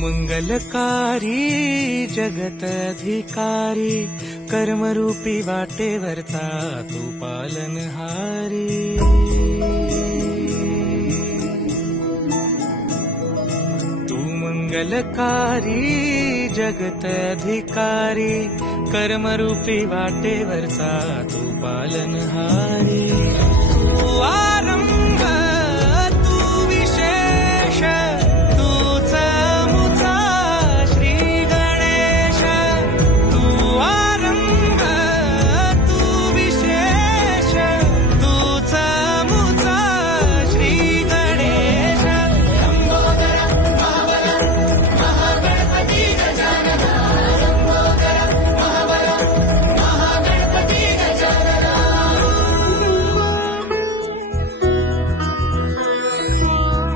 मंगलकारी जगत अधिकारी कर्मरूपी वाटेवरचा तू पालनहारी. तू मंगलकारी जगत अधिकारी कर्मरूपी वाटेवरचा तू पालनहारी. तू आरंभ तू विशेष तूच मुचा श्री गणेश. तू आरंभ तू विशेष तूच मुचा श्री गणेश. लंबोदर महाबल महागणपती गजानन. लंबोदर महाबल महागणपती गजानन.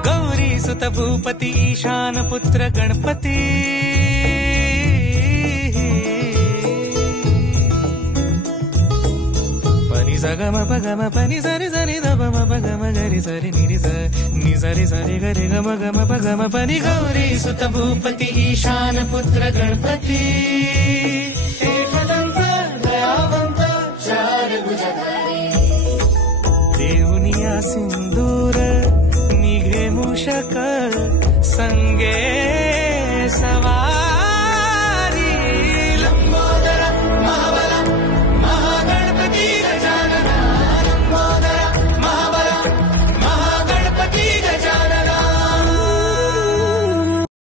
गौरी सुत भूपती ईशान पुत्र गणपती. पनि सगम पगम पनि सरि सरि ध म पगम गरि सरि निरि स नि सरि सरि गरि गम गम पगम पनि. गौरी सुत भूपती ईशान पुत्र गणपती. एकदंत दयावंत चार भुजधारी. देऊनिया सिंदूर निघे मूषक संगे